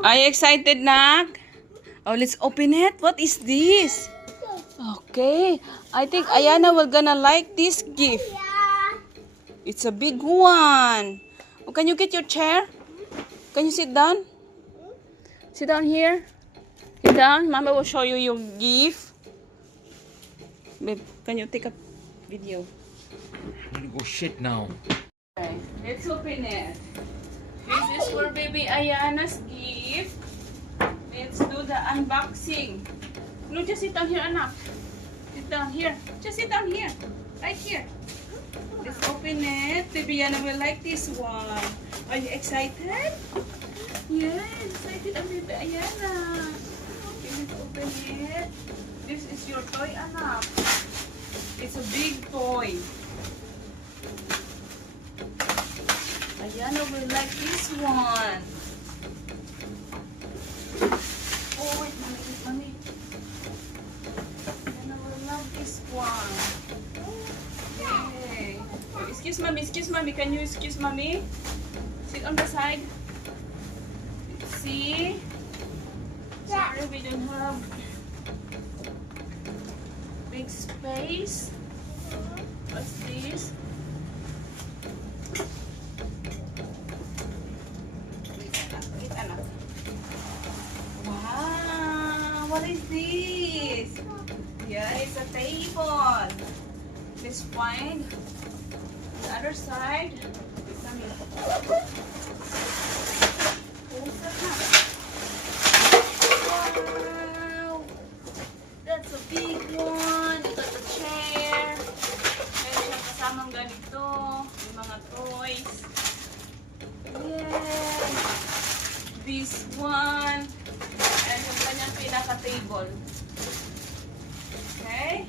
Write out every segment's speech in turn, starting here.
Are you excited, Nak? Oh, let's open it. What is this? Okay. I think Ayana will gonna like this gift. It's a big one. Oh, can you get your chair? Can you sit down? Sit down here. Sit down. Mama will show you your gift. Babe, can you take a video? I'm gonna go shit now. Okay, let's open it. This is for baby Ayana's gift. Let's do the unboxing. No, just sit down here, anak. Sit down here. Just sit down here. Right here. Let's open it. Baby Ayana will like this one. Are you excited? Yeah, excited ang baby Ayana. Okay, let's open it. This is your toy, anak. It's a big toy. Ayana will like this one. Oh, wait, mommy. Ayana will love this one. Yay. Oh, excuse mommy. Can you excuse mommy? Sit on the side. See? Sorry, we don't have big space. What's this? Wait, anak. Wow, what is this? Yeah, it's a table. Let's find the other side. Mommy. Wow, that's a big one. Ito the chair. Meron siyang kasamang ganito. Yung mga toys. Yay! This one. And yung kanyang pinaka-table. Okay?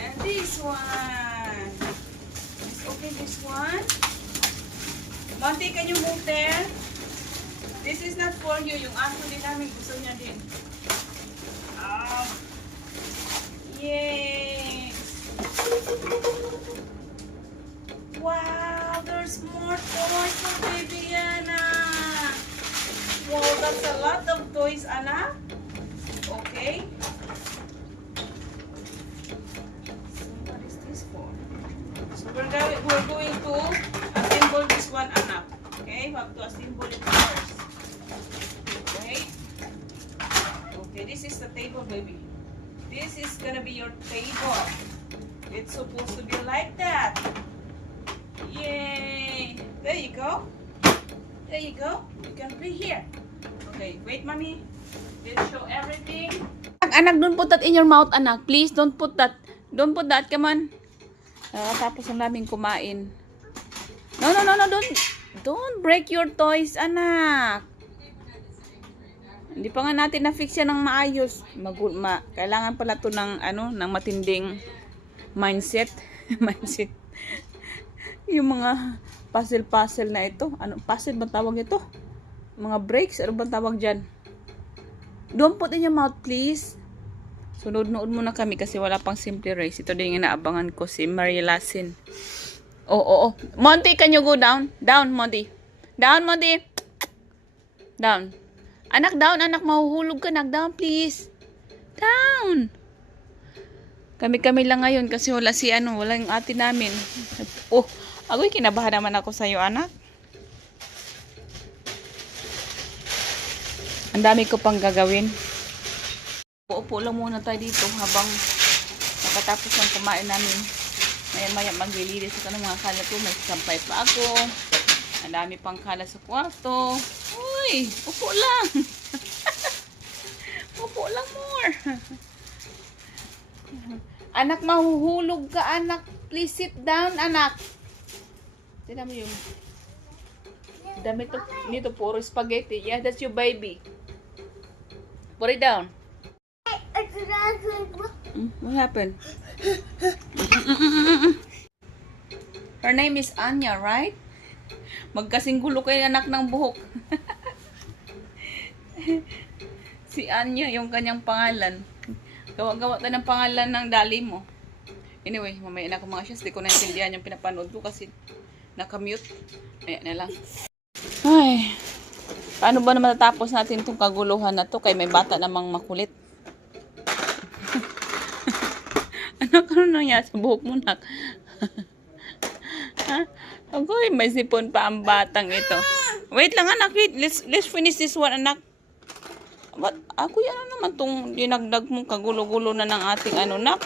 And this one. Let's open this one. Monty, can you move there? This is not for you. Yung aso din namin gusto niya din. Yay! Wow, there's more toys for baby Anna. Wow, that's a lot of toys, Anna. Okay. So what is this for? So we're going to assemble this one, Anna. Okay, we have to assemble it first. Okay. Okay, this is the table, baby. This is gonna be your table. It's supposed to be like that. Yay! There you go. There you go. You can play here. Okay, wait, mommy. Let's show everything. Anak, don't put that in your mouth, anak. Please, don't put that. Don't put that. Come on. Tapos ang namin kumain. No. Don't break your toys, anak. Hindi pa nga natin na-fix yan ng maayos. Kailangan pala to ng ng matinding mindset. Mindset. Yung mga puzzle na ito. Ano puzzle ba tawag ito? Mga breaks, ano ba tawag diyan? Don't put in your mouth, please. Sunod-nood muna kami kasi wala pang simple race. Ito din yung inaabangan ko, si Maria Lasin. Oh. Monty, can you go down? Down, Monty. Down, Monty. Down. Anak, down. Anak, mahuhulog ka. Anak, down, please. Down. Kami lang ngayon kasi wala wala yung ate namin. Oh, agoy, kinabahan naman ako sa'yo, anak. Ang dami ko pang gagawin. Upo lang muna tayo dito habang nakatapos ang kumain namin. Maya maglilinis ako ng mga kalat ko. May sampay pa ako. Ang dami pang kalat sa kwarto. Uy, upo lang. Upo lang more. Anak, mahuhulog ka, anak. Please sit down, anak. Tignan mo yung dami nito puro spaghetti. Yeah, that's your baby. Put it down. What happened? Her name is Anya, right? Magkasing gulo kayo anak ng buhok. Si Anya, yung kanyang pangalan. Gawa-gawa tayo ng pangalan ng dali mo. Anyway, mamaya na ako mga shows. Di ko naintindihan yung pinapanood ko kasi nakamute. Ayan na lang. Ay. Paano ba naman natapos natin itong kaguluhan na to? Kay may bata namang makulit. Anak, ano nangyari sa buhok mo, nak? Ha? Agoy, may sipon pa ang batang ito. Wait lang, anak. Wait. Let's finish this one, anak. But, ako yan ano naman itong dinagdag mong kagulo-gulo na ng ating ano, nak?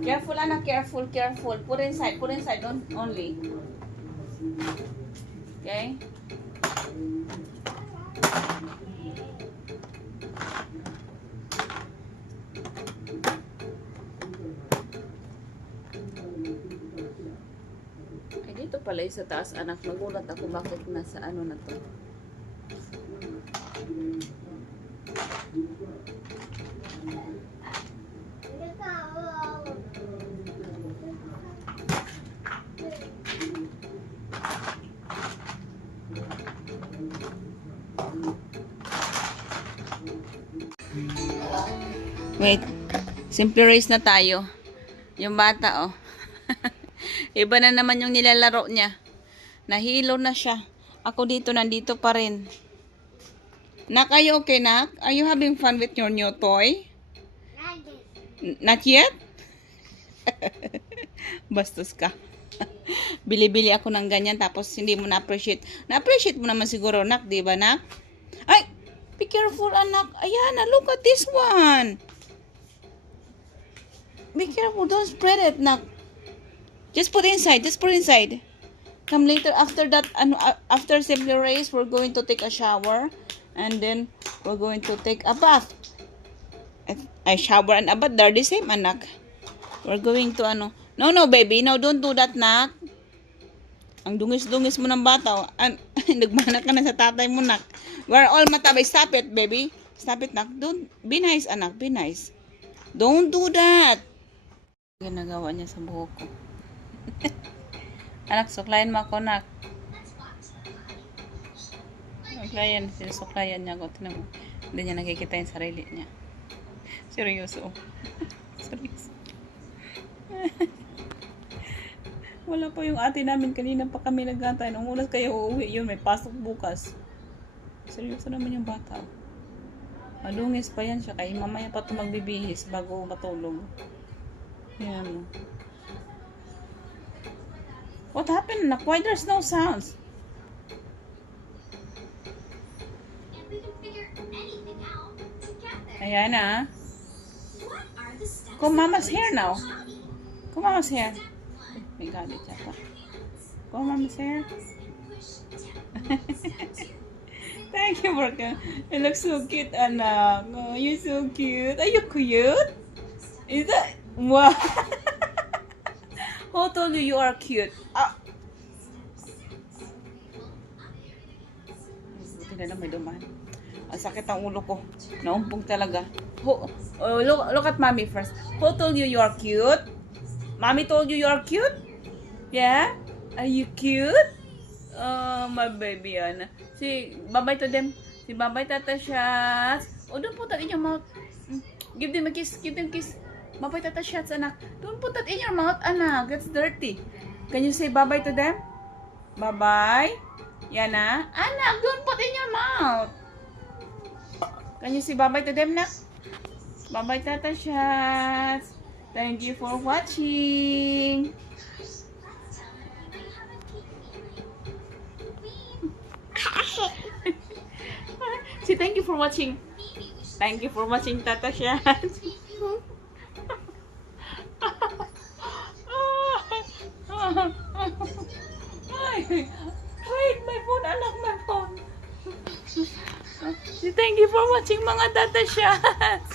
Careful, anak. Careful, careful. Put inside only. Okay? Ay, dito pala yung sa taas, anak. Nagulat ako bakit nasa ano na to. Wait. Simple race na tayo. Yung bata, oh. Iba na naman yung nilalaro niya. Nahilo na siya. Ako dito, nandito pa rin. Nak, are you okay, Nak? Are you having fun with your new toy? Not yet? Bastos ka. Bili-bili ako ng ganyan tapos hindi mo na-appreciate. Na-appreciate mo naman siguro, Nak, di ba, Nak? Ay! Be careful, anak. Ayan, look at this one. Be careful, don't spread it, Nak. Just put inside, Come later, after that, after Simply Race, we're going to take a shower. And then, we're going to take a bath. A shower and a bath, they're the same, anak. We're going to, No, baby, no, don't do that, Nak. Ang dungis-dungis mo ng bata, oh. Nagmana ka na sa tatay mo, Nak. We're all matabay. Stop it, baby. Stop it, Nak. Don't, be nice, anak, be nice. Don't do that. Ginagawa niya sa buhok ko. Anak, suklayan mo ako, Nak. Sinusuklayan niya ako. Tinan mo. Hindi niya nakikita yung sarili niya. Seryoso. Seryoso. Wala pa yung ate namin. Kanina pa kami nagantay. Nung ulas kayo uuwi yun. May pasok bukas. Seryoso naman yung bata. Malungis pa yan siya. Kaya mamaya pa ito magbibihis bago matulog. Yan mo. What happened, Nak? Why there's no sounds? Ayan na. Come, Mama's here now. Come, Mama's here. May galit yata. Come, Mama's here. Thank you, Marka. You look so cute, anak. Oh, you're so cute. Are you cute? Is that... Wow. Who told you you are cute? Ah. Buti na lang may dumaan. Ang sakit ang ulo ko. Naumpong talaga. Look at mommy first. Who told you you are cute? Mommy told you you are cute? Yeah? Are you cute? Oh, my baby, Ana. Si, bye-bye to them. Si bye-bye, Tata Shots. Oh, don't put that in your mouth. Give them a kiss. Give them a kiss. Bye-bye, Tata Shots, anak. Don't put that in your mouth, anak. That's dirty. Can you say bye-bye to them? Bye-bye. Yana. Anak, don't put in your mouth. Can you say bye-bye to them, nak? Bye-bye, Tata Shots. Thank you for watching. Say thank you for watching. Thank you for watching, Tata Shots. Wait, my phone, anak, my phone. Thank you for watching, mga Tata Shots.